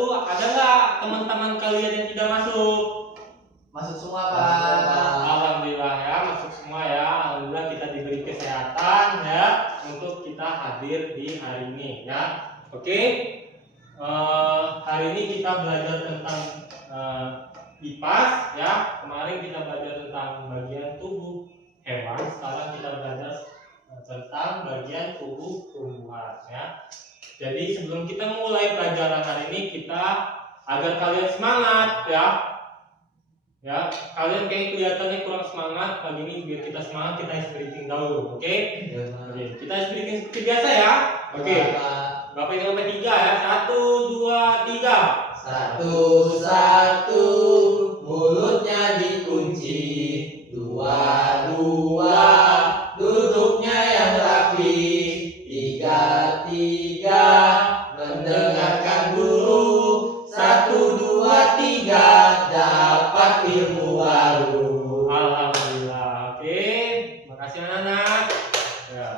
itu ada nggak teman-teman kalian yang tidak masuk? Masuk semua, Pak. Alhamdulillah ya, masuk semua ya. Alhamdulillah kita diberi kesehatan ya untuk kita hadir di hari ini ya. Oke. Hari ini kita belajar tentang IPAS ya. Kemarin kita belajar tentang bagian tubuh hewan. Sekarang kita belajar tentang bagian tubuh tumbuhan ya. Jadi sebelum kita mulai pelajaran hari ini, kita agar kalian semangat ya, kalian kayak kelihatannya kurang semangat pagi ini. Biar kita semangat, kita ice breathing dahulu, oke? Oke, kita ice breathing seperti biasa ya. Oke. Bapak ini sampai 3 ya. 1, 2, 3. 1, 1, mulutnya dikunci. 2, 2, duduknya yang rapi. 3, 3, mendengarkan guru. 1, 2, 3, dapat ilmu baru. Alhamdulillah. Oke, makasih anak-anak. Ya,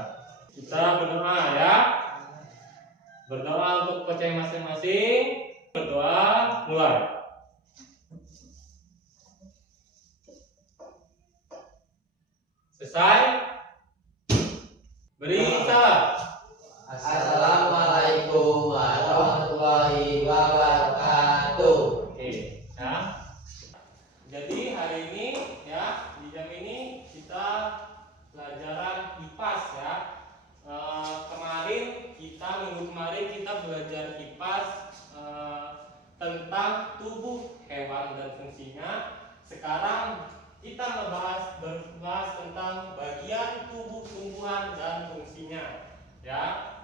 kita berdoa ya. Berdoa untuk percaya masing-masing. Berdoa, mulai. Selesai. Beri salam. Assalamualaikum warahmatullahi wabarakatuh. Oke, ya. Jadi hari ini ya, di jam ini kita pelajaran IPAS ya. Minggu kemarin kita belajar IPAS tentang tubuh hewan dan fungsinya. Sekarang kita berbahas tentang bagian tubuh tumbuhan dan fungsinya ya.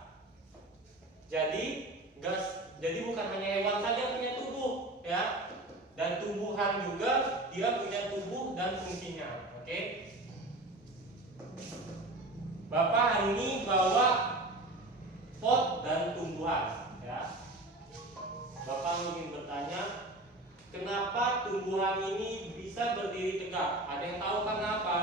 Jadi bukan hanya hewan saja punya tubuh ya, dan tumbuhan juga dia punya tubuh dan fungsinya. Oke. Bapak hari ini bawa pot dan tumbuhan ya. Bapak ingin bertanya, kenapa tumbuhan ini bisa berdiri tegak? Ada yang tahu kenapa?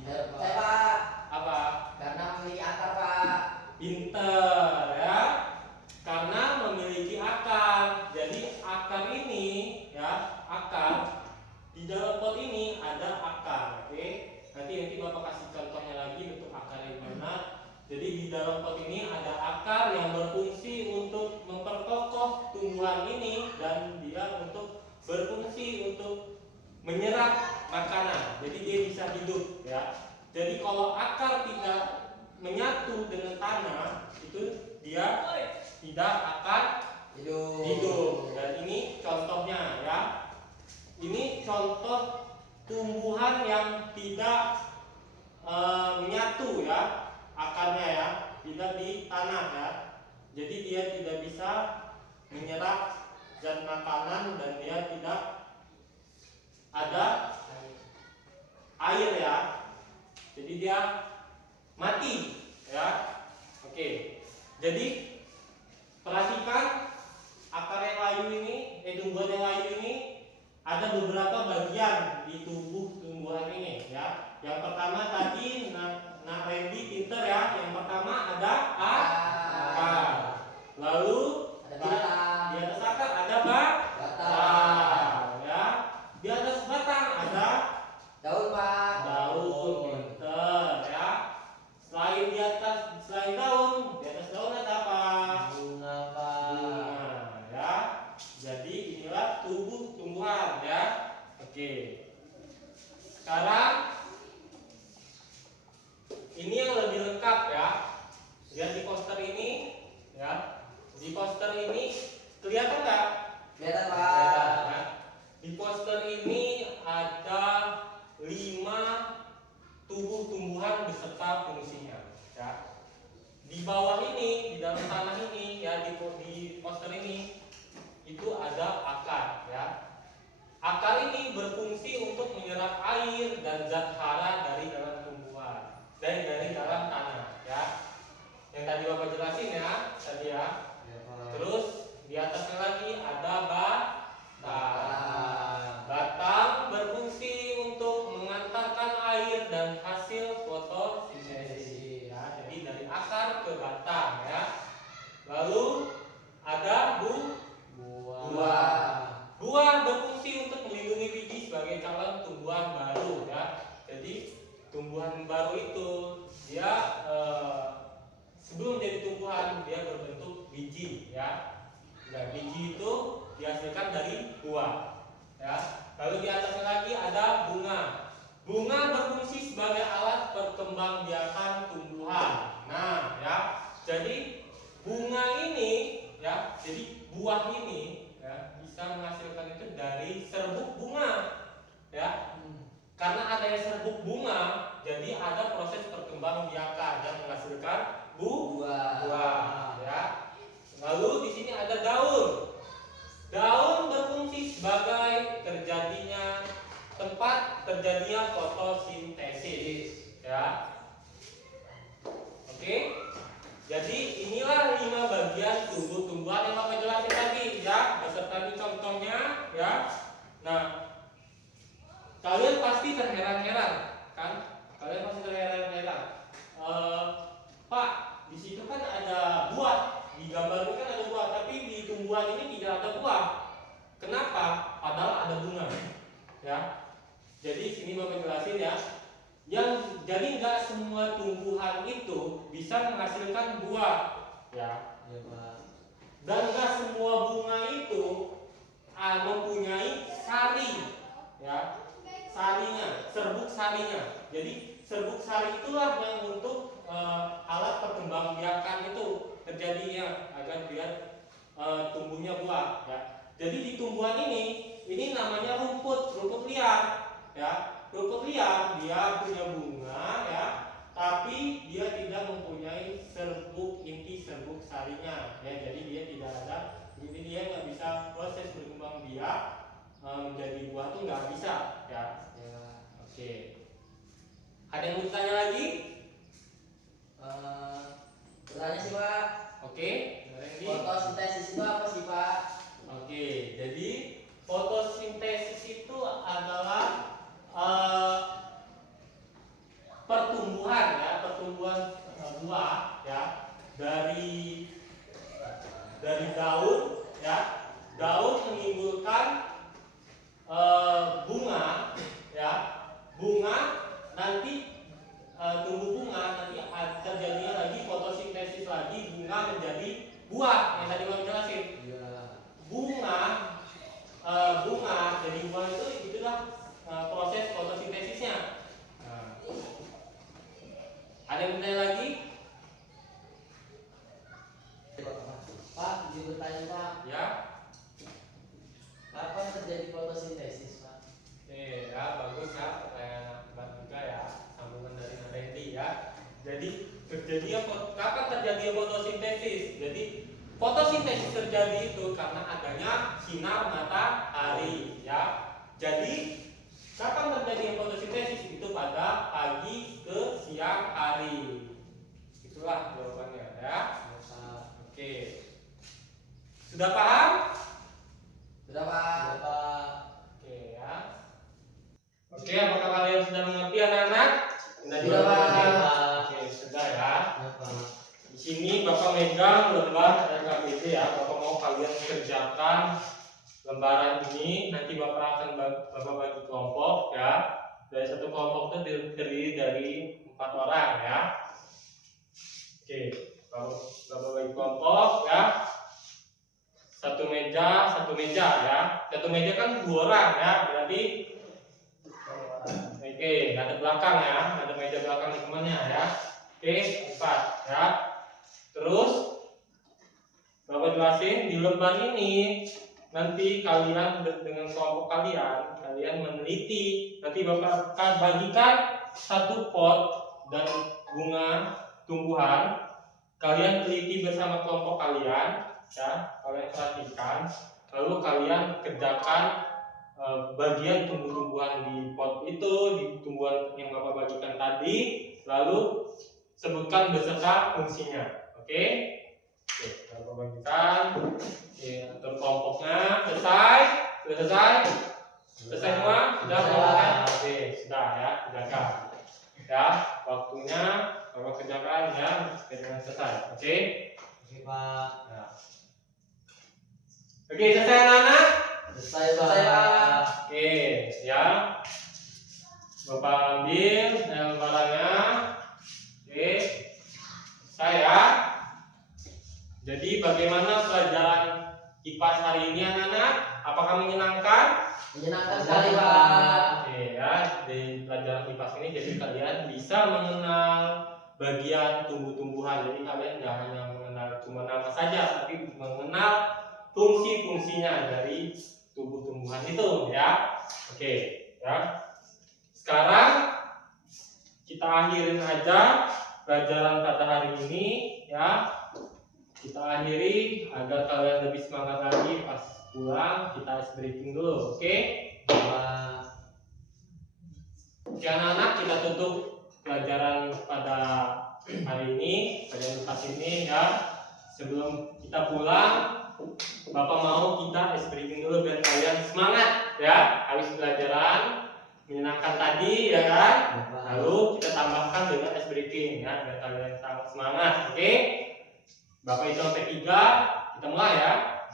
Saya, Pak. Apa? Karena memiliki akar, Pak. Pinter ya. Karena memiliki akar. Jadi akar ini ya, akar di dalam pot ini ada akar. Oke. Nanti Bapak kasih contohnya lagi bentuk akar yang mana. Jadi di dalam pot ini ada akar yang berfungsi untuk memperkokoh tumbuhan ini, dan dia berfungsi untuk menyerap makanan. Jadi dia bisa hidup ya. Jadi kalau akar tidak menyatu dengan tanah, itu dia tidak akan hidup. Dan ini contohnya ya. Ini contoh tumbuhan yang tidak menyatu ya. Akarnya ya, tidak di tanah ya. Jadi dia tidak bisa menyerap zat makanan, dan dia tidak ada air ya. Jadi dia mati ya. Oke. Jadi perhatikan akar yang layu ini, tumbuhan yang layu ini ada beberapa bagian di tubuh tumbuhan ini ya. Yang pertama tadi Nak Randy pinter ya. Yang pertama ada akar. Lalu di atas akar ada batang ya. Di atas batang ada daun, Pak. Daun, pinter ya. Selain daun, di atas daun ada apa? Bunga, Pak. Bunga ya. Jadi inilah tubuh tumbuhan ya. Oke. Sekarang ini yang lebih lengkap ya. Lihat di poster ini ya. Di poster ini kelihatan nggak? Kelihatan, Pak. Kelihatan, ya. Di poster ini ada 5 tubuh tumbuhan beserta fungsinya ya. Di bawah ini, di dalam tanah ini ya, di poster ini itu ada akar ya. Akar ini berfungsi untuk menyerap air dan zat hara dari dalam tumbuhan, dari dalam tanah ya. Yang tadi Bapak jelasin ya tadi ya. Terus di atasnya lagi ada batang berfungsi untuk mengantarkan air dan hasil fotosintesis ya. Jadi dari akar ke batang ya. Lalu ada bunga calon tumbuhan baru ya. Jadi tumbuhan baru itu dia sebelum jadi tumbuhan dia berbentuk biji ya. Nah, biji itu dihasilkan dari buah ya. Lalu di atasnya lagi ada bunga. Bunga berfungsi sebagai alat perkembangbiakan tumbuhan. Nah, ya. Jadi bunga ini ya, jadi buah ini ya bisa menghasilkan itu dari serbuk bunga. Ya. Karena adanya serbuk bunga, jadi ada proses perkembangbiakan yang menghasilkan buah ya. Lalu di sini ada daun. Daun berfungsi sebagai tempat terjadinya fotosintesis ya. Oke. Jadi inilah 5 bagian tumbuh-tumbuhan yang Bapak jelasin tadi ya, beserta ini contohnya ya. Nah, kalian pasti terheran-heran kan? Kalian pasti terheran-heran. Pak, di situ kan ada buah. Di gambar ini kan ada buah, tapi di tumbuhan ini tidak ada buah. Kenapa? Padahal ada bunga. Ya. Jadi sini Bapak jelasin ya. Jadi nggak semua tumbuhan itu bisa menghasilkan buah, ya. Ya, Pak. Dan nggak semua bunga itu mempunyai sari, ya. Sarinya, serbuk sarinya. Jadi serbuk sari itulah yang untuk alat perkembangbiakan itu terjadinya agar biar tumbuhnya buah. Ya. Jadi di tumbuhan ini namanya rumput liar. Ya, rumput liar dia punya bunga ya, tapi dia tidak mempunyai inti serbuk sarinya. Ya, jadi dia tidak ada. Jadi dia nggak bisa proses berkembang biak menjadi buah tuh nggak bisa. Ya. Ya. Oke. Ada yang mau ditanya lagi? Bertanya sih, Pak. Oke, Randy. Fotosintesis itu apa sih, Pak? Oke, jadi fotosintesis itu adalah pertumbuhan buah ya dari daun ya. Daun menimbulkan bunga ya. Bunga nanti tumbuh bunga nanti terjadinya lagi fotosintesis lagi, bunga menjadi buah yang tadi Bang jelasin. Iya. Bunga jadi buah itulah proses fotosintesisnya. Nah. Ada yang bertanya lagi? Pak, izin bertanya, Pak. Ya. Kapan terjadi fotosintesis, Pak? Oke, ya bagus ya pertanyaan Mbak juga ya, sambungan dari Randy ya. Jadi kapan terjadi fotosintesis? Jadi fotosintesis terjadi itu karena adanya sinar matahari ya. Jadi kapan terjadi fotosintesis? Itu pada pagi ke siang hari. Itulah jawabannya ya. Oke. Sudah paham? Sudah, Pak. Sudah, Pak. Oke ya. Oke, apakah kalian sudah mengerti anak-anak? Sudah, Pak. Oke, sudah ya. Ya, Pak. Di sini Bapak megang lembar RKPD ya. Bapak mau kalian kerjakan lembaran ini. Nanti Bapak bagi kelompok ya. Dari satu kelompok itu terdiri dari 4 orang ya. Oke, Bapak bagi kelompok ya. Satu meja ya. Satu meja kan 2 orang ya. Berarti oke, ngadep belakang ya. Ngadep meja belakang di temannya ya. Oke, 4 ya. Terus Bapak jelasin di lembar ini nanti kalian dengan kelompok kalian meneliti. Nanti Bapak akan bagikan satu pot dan bunga tumbuhan. Kalian teliti bersama kelompok kalian ya, kalian perhatikan. Lalu kalian kerjakan bagian tumbuh-tumbuhan di pot itu, di tumbuhan yang Bapak bagikan tadi. Lalu sebutkan beserta fungsinya. Oke, Bapak bagikan. Oke, atur kelompoknya. Selesai semua? Sudah bagikan? Oke, sudah ya, kerjakan. Ya, waktunya Bapak kerjakan ya, dengan selesai. Oke? Oke, Pak. Nah. Oke, selesai anak-anak? Selesai, Pak. Oke. ya. Bapak ambil lembarannya. Oke. Saya. Jadi bagaimana pelajaran IPA hari ini anak-anak? Apakah menyenangkan? Menyenangkan sekali Pak. Oke ya, di pelajaran IPA ini jadi kalian bisa mengenal bagian tumbuh-tumbuhan. Jadi kalian nggak hanya mengenal cuma nama saja, tapi mengenal fungsi-fungsinya dari tumbuh-tumbuhan itu ya. Oke ya. Sekarang kita akhirin aja pelajaran pada hari ini ya. Kita akhiri agar kalian lebih semangat lagi pas pulang. Kita ice breaking dulu, oke? Oke anak-anak, kita tutup pelajaran pada hari ini, pelajaran pas ini ya. Sebelum kita pulang, Bapak mau kita ice breaking dulu biar kalian semangat ya. Habis pelajaran menyenangkan tadi ya kan? Lalu kita tambahkan dengan ice breaking ya, biar kalian sangat semangat, oke? Bapak itu sampai 3, kita mulai ya.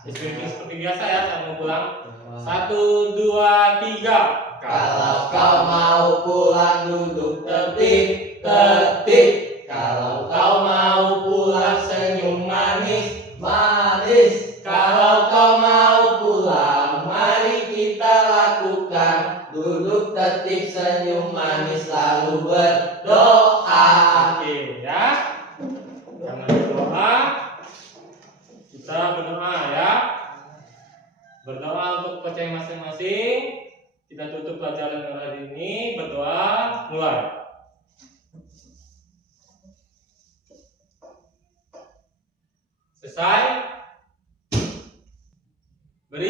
Ice breaking seperti biasa ya saat mau pulang. 1, 2, 3. Kalau kau mau pulang duduk tertib, tertib. Kalau kau mau pulang senyum manis, manis. Kalau kau mau pulang, mari kita lakukan. Duduk tertib, senyum manis, lalu berdoa. Oke ya. Karena berdoa, kita berdoa ya. Berdoa untuk percaya masing-masing. Kita tutup pelajaran hari ini. Berdoa, mulai. Selesai. Beri